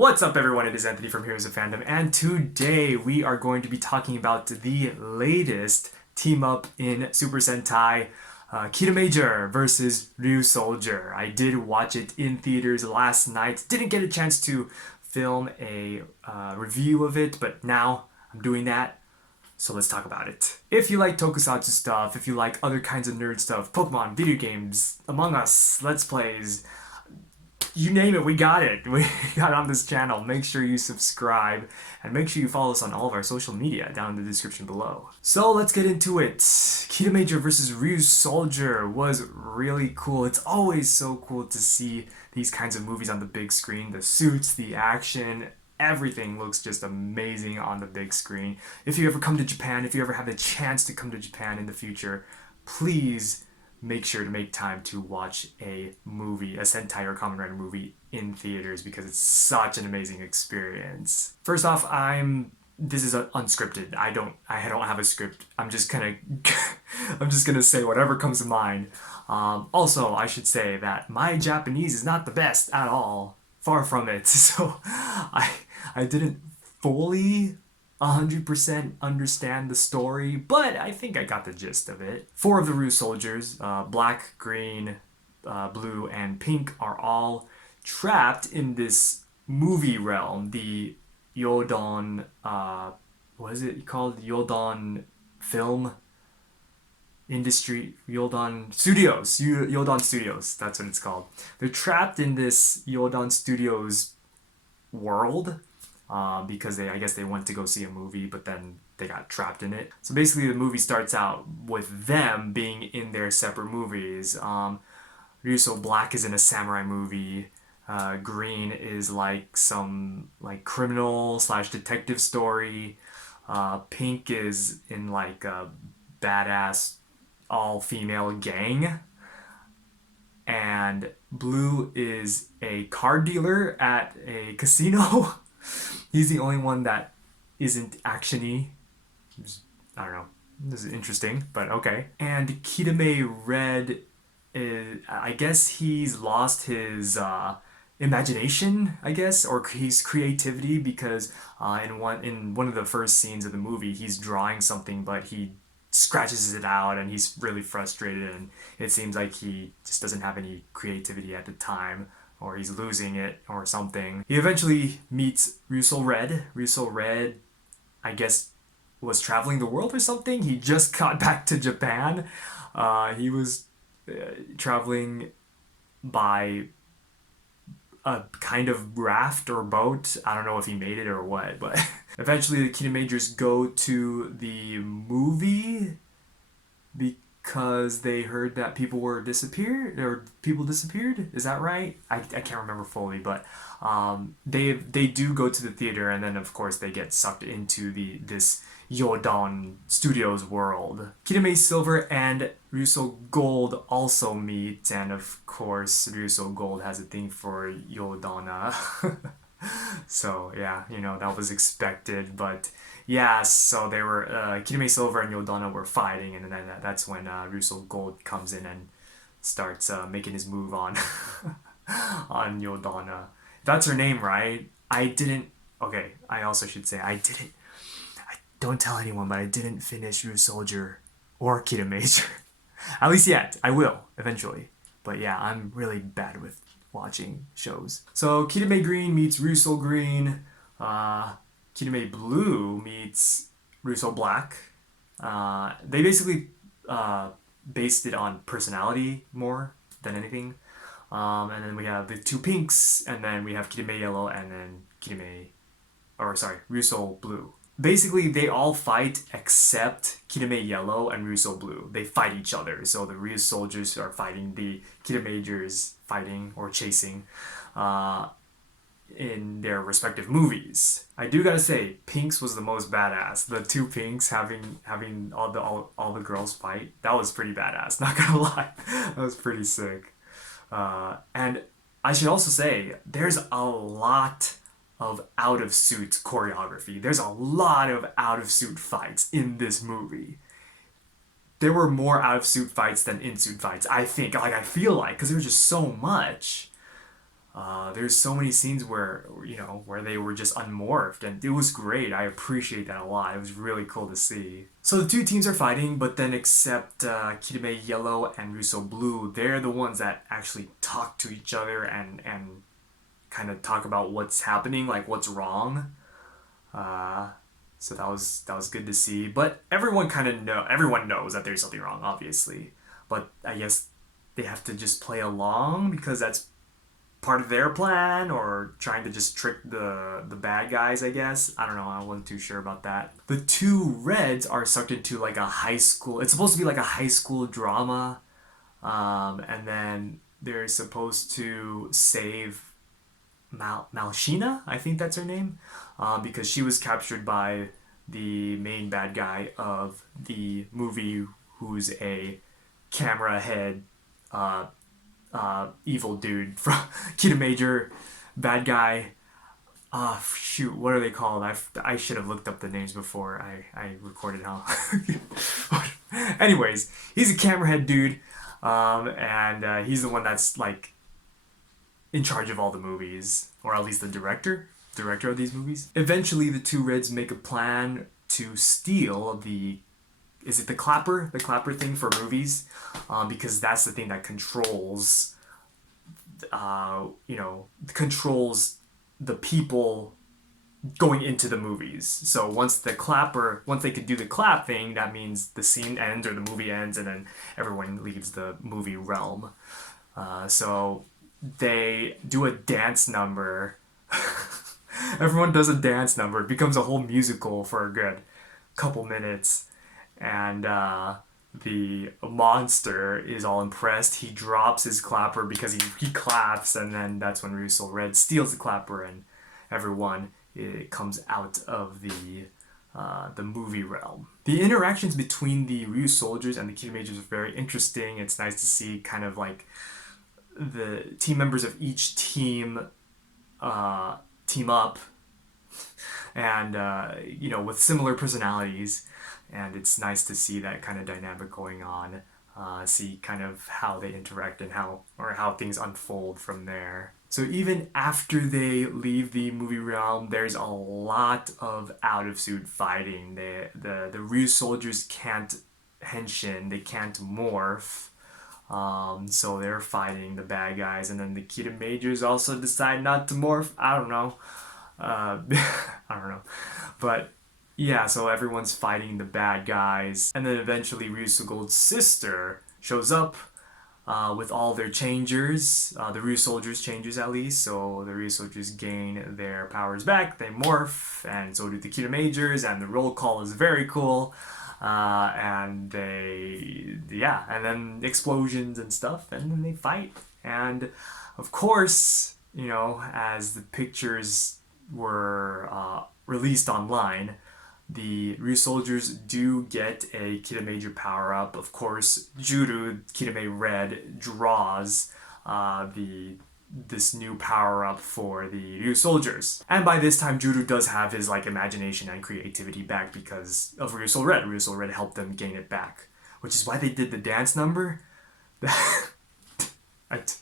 What's up everyone, it is Anthony from Heroes of Fandom, and today we are going to be talking about the latest team up in Super Sentai, Kiramager versus Ryusoulger. I did watch it in theaters last night, didn't get a chance to film a review of it, but now I'm doing that, so let's talk about it. If you like tokusatsu stuff, if you like other kinds of nerd stuff, Pokemon, video games, Among Us, Let's Plays, you name it, we got it. We got it on this channel. Make sure you subscribe and make sure you follow us on all of our social media down in the description below. So let's get into it. Kiramager versus Ryusoulger was really cool. It's always so cool to see these kinds of movies on the big screen. The suits, the action, everything looks just amazing on the big screen. If you ever come to Japan, if you ever have the chance to come to Japan in the future, please make sure to make time to watch a movie, a Sentai or Kamen Rider movie in theaters, because it's such an amazing experience. First off, this is unscripted. I don't have a script. I'm just gonna say whatever comes to mind. Also, I should say that my Japanese is not the best at all. Far from it. So I didn't fully 100% understand the story, but I think I got the gist of it. Four of the Ryusoulgers, black, green, blue, and pink, are all trapped in this movie realm, the Yodon, what is it called? Yodon Film Industry, Yodon Studios, Yodon Studios, that's what it's called. They're trapped in this Yodon Studios world, because I guess they went to go see a movie, but then they got trapped in it. So basically the movie starts out with them being in their separate movies. Ryuso Black is in a samurai movie. Green is like some criminal / detective story. Pink is in like a badass all-female gang. And blue is a card dealer at a casino. He's the only one that isn't action-y. I don't know. This is interesting, but okay. And Kitame Red I guess he's lost his imagination, I guess, or his creativity, because in one of the first scenes of the movie, he's drawing something, but he scratches it out and he's really frustrated, and it seems like he just doesn't have any creativity at the time, or he's losing it or something. He eventually meets Ryusoul Red. Ryusoul Red, I guess, was traveling the world or something. He just got back to Japan. He was traveling by a kind of raft or boat. I don't know if he made it or what, but eventually the Kiramagers go to the movie because they heard that people disappeared. Is that right? I can't remember fully, but they do go to the theater, and then of course they get sucked into this Yodon Studios world. Kitame Silver and Ryusoul Gold also meet, and of course Ryusoul Gold has a thing for Yodona. So yeah, that was expected, but yeah, so they were, Kitame Silver and Yodona were fighting, and then that's when Ryusoul Gold comes in and starts making his move on on Yodona. That's her name, right? Okay, I also should say, don't tell anyone, but I didn't finish Ryusoulger or Kiramager. At least yet. I will, eventually. But yeah, I'm really bad with watching shows. So Kitame Green meets Ryusoul Green. Kitame Blue meets Ryusoul Black. They basically based it on personality more than anything. And then we have the two pinks, and then we have Kitame Yellow, and then Ryusoul Blue. Basically, they all fight except Kitame Yellow and Ryusoul Blue. They fight each other. So the Ryusoulgers are fighting the Kiramagers, fighting or chasing in their respective movies. I do gotta say, Pinks was the most badass. The two Pinks having all the girls fight, that was pretty badass. Not gonna lie, that was pretty sick. And I should also say, there's a lot of out-of-suit choreography. There's a lot of out-of-suit fights in this movie. There were more out-of-suit fights than in-suit fights, I think. I feel like, because there was just so much. There's so many scenes where where they were just unmorphed, and it was great. I appreciate that a lot. It was really cool to see. So the two teams are fighting, but then except Kirame Yellow and Russo Blue, they're the ones that actually talk to each other and kind of talk about what's happening, like what's wrong. Uh, so that was good to see. But everyone knows that there's something wrong, obviously. But I guess they have to just play along because that's part of their plan, or trying to just trick the bad guys, I guess. I don't know, I wasn't too sure about that. The two reds are sucked into like a high school, it's supposed to be like a high school drama, and then they're supposed to save Malshina, I think that's her name, because she was captured by the main bad guy of the movie, who's a camera head uh, evil dude from Kiramager, bad guy. Shoot, what are they called? I should have looked up the names before I recorded how. Anyways, he's a camerahead dude, and he's the one that's like in charge of all the movies, or at least the director of these movies. Eventually, the two Reds make a plan to steal the is it the clapper thing for movies, because that's the thing that controls controls the people going into the movies. So once they could do the clap thing, that means the scene ends or the movie ends, and then everyone leaves the movie realm. So they do a dance number. Everyone does a dance number. It becomes a whole musical for a good couple minutes, and the monster is all impressed. He drops his clapper because he claps, and then that's when Ryusoulger Red steals the clapper, and everyone it comes out of the movie realm. The interactions between the Ryusoulgers and the Kiramagers are very interesting. It's nice to see kind of like the team members of each team team up, and with similar personalities, and it's nice to see that kind of dynamic going on. See kind of how they interact and how things unfold from there. So even after they leave the movie realm, there's a lot of out of suit fighting. The Ryusoulgers can't henshin, they can't morph. So they're fighting the bad guys, and then the Kiramagers also decide not to morph. I don't know. I don't know. But yeah, so everyone's fighting the bad guys, and then eventually Ryusoulger's sister shows up with all their changers, the Ryusoulgers changers at least. So the Ryusoulgers gain their powers back, they morph, and so do the Kiramagers, and the roll call is very cool. And and then explosions and stuff, and then they fight. And of course, as the pictures were released online, the Ryusoulgers do get a Kiramager power up. Of course, Juru Kirame Red draws this new power up for the Ryusoulgers. And by this time, Juru does have his imagination and creativity back because of Ryusoulger Red. Ryusoulger Red helped them gain it back, which is why they did the dance number. It's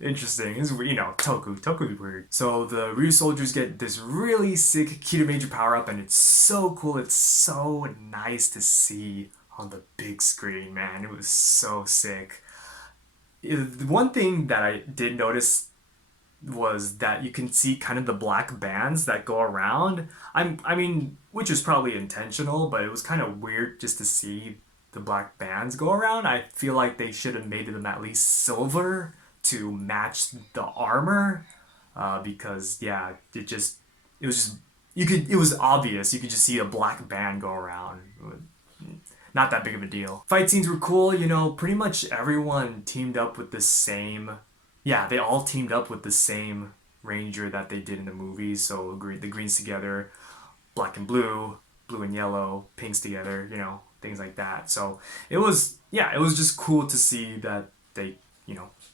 interesting. It's Toku's weird. So the Ryusoulgers get this really sick Kiramager power up, and it's so cool. It's so nice to see on the big screen, man. It was so sick. The one thing that I did notice was that you can see kind of the black bands that go around. I mean, which is probably intentional, but it was kind of weird just to see the black bands go around. I feel like they should have made them at least silver to match the armor, because it was obvious. You could just see a black band go around. Not that big of a deal. Fight scenes were cool, pretty much everyone teamed up with the same. Yeah, they all teamed up with the same ranger that they did in the movies. So the greens together, black and blue, blue and yellow, pinks together, things like that. So it was just cool to see that they,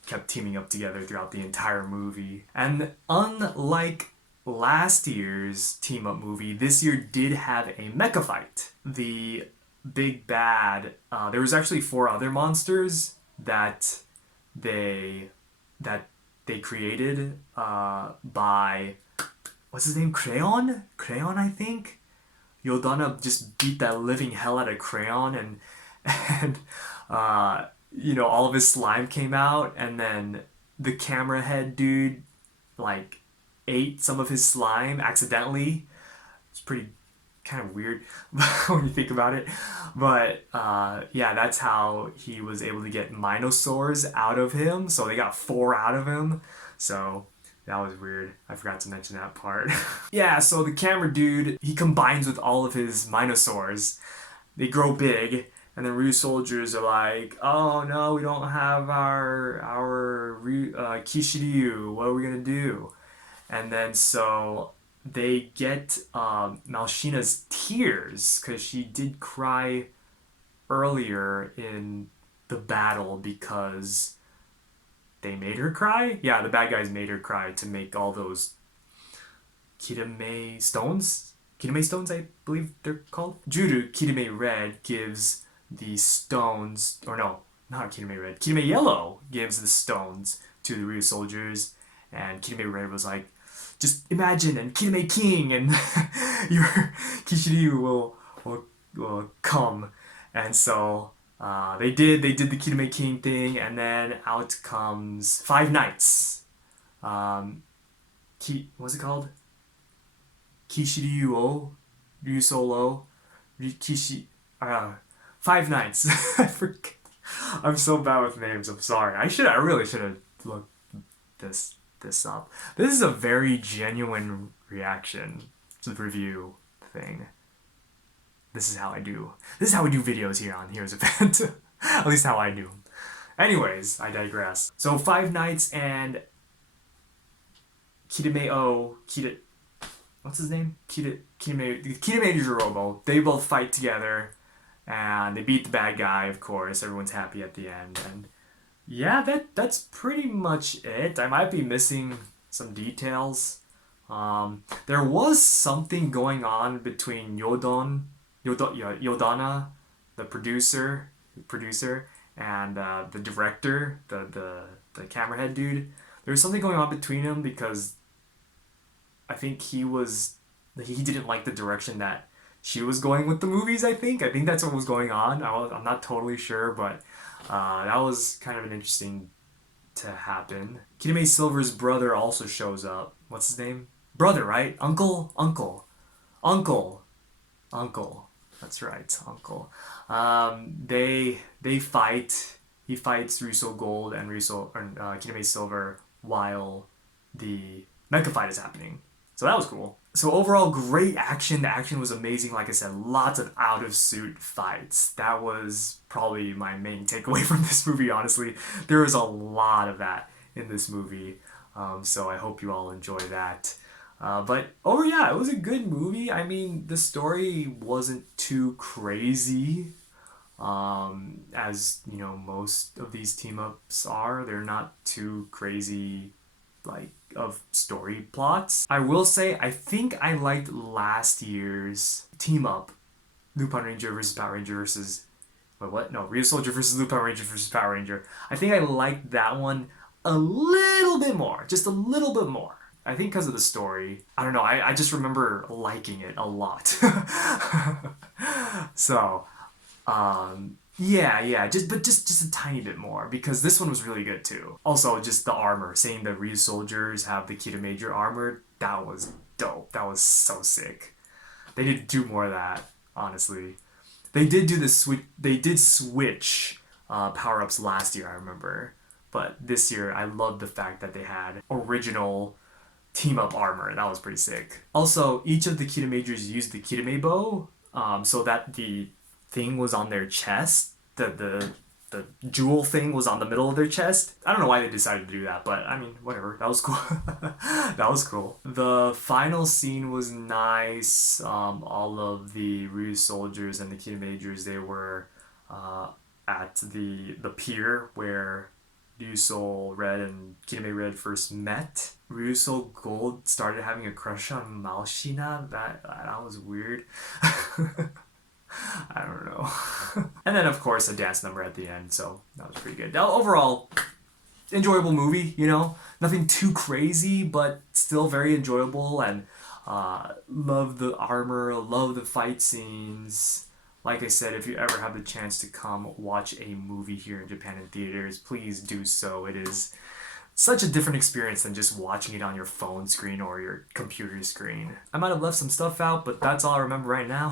kept teaming up together throughout the entire movie. And unlike last year's team up movie, this year did have a mecha fight. The big bad, there was actually 4 other monsters that they that they created by, what's his name? Crayon, I think. Yodana just beat that living hell out of Crayon, and all of his slime came out, and then the camera head dude like ate some of his slime accidentally. It's pretty kind of weird when you think about it. But yeah, that's how he was able to get Minosaurs out of him. So they got 4 out of him. So that was weird. I forgot to mention that part. Yeah, so the camera dude, he combines with all of his Minosaurs. They grow big, and then Ryusoulgers are like, oh no, we don't have our Kishiryu. What are we gonna do? And then so they get Malshina's tears because she did cry earlier in the battle because they made her cry. Yeah, the bad guys made her cry to make all those Kirame stones. Kirame stones, I believe they're called. Juru, Kirame Red, gives the stones, or no, not Kirame Red. Kirame Yellow gives the stones to the Ryusoulgers, and Kirame Red was like, just imagine, and Kirame King, and your Kishiryu will come. And so they did the Kirame King thing, and then out comes 5 Knights. What's it called? Kishiryu Ryusolo, Kishi, 5 Knights. I'm so bad with names. I'm sorry. I really should have looked this up. This is a very genuine reaction to the review thing. This is how I do. This is how we do videos here on Heroes Event. At least how I do. Anyways, I digress. So 5 Knights and what's his name? Kirame Jirobo. They both fight together, and they beat the bad guy, of course. Everyone's happy at the end, and yeah, that's pretty much it. I might be missing some details. There was something going on between Yodana, the producer, and the director, the camera head dude. There was something going on between them because I think he didn't like the direction that she was going with the movies. I think that's what was going on. I'm not totally sure, but that was kind of an interesting to happen. Kirame Silver's brother also shows up. What's his name? Brother, right? Uncle. That's right, Uncle. They fight. He fights Ryusoulger and Kirame Silver while the Mecha fight is happening. So that was cool. So overall, great action. The action was amazing. Like I said, lots of out-of-suit fights. That was probably my main takeaway from this movie, honestly. There was a lot of that in this movie. So I hope you all enjoy that. But yeah, it was a good movie. I mean, the story wasn't too crazy. As, most of these team-ups are. They're not too crazy, of story plots. I will say, I think I liked last year's team-up, Lupin Ranger versus Power Ranger versus... Wait, what? No, Ryusoulger versus Lupin Ranger versus Power Ranger. I think I liked that one a little bit more. Just a little bit more. I think because of the story. I don't know, I just remember liking it a lot. So, yeah, just a tiny bit more, because this one was really good too. Also, just the armor, seeing the Ryusoulgers have the Kiramager armor, that was dope. That was so sick. They need to do more of that, honestly. They did do they did switch power-ups last year, I remember. But this year, I loved the fact that they had original team-up armor. That was pretty sick. Also, each of the Kiramagers used the Kirame bow, so that the thing was on their chest. The jewel thing was on the middle of their chest. I don't know why they decided to do that, but I mean, whatever. That was cool. That was cool. The final scene was nice. All of the Ryusoulgers and the Kiramagers, they were at the pier where Ryusoul Red and Kirame Red first met. Ryusoul Gold started having a crush on Malshina. That was weird. I don't know. And then, of course, a dance number at the end, so that was pretty good. Now, overall, enjoyable movie, you know? Nothing too crazy, but still very enjoyable, and love the armor, love the fight scenes. Like I said, if you ever have the chance to come watch a movie here in Japan in theaters, please do so. It is such a different experience than just watching it on your phone screen or your computer screen. I might have left some stuff out, but that's all I remember right now.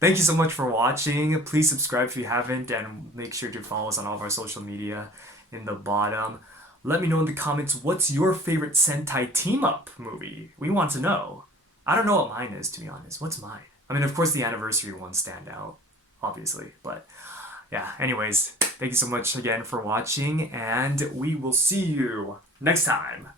Thank you so much for watching. Please subscribe if you haven't, and make sure to follow us on all of our social media in the bottom. Let me know in the comments, what's your favorite Sentai team-up movie? We want to know. I don't know what mine is, to be honest. What's mine? I mean, of course the anniversary ones stand out, obviously, but yeah, anyways, thank you so much again for watching, and we will see you next time.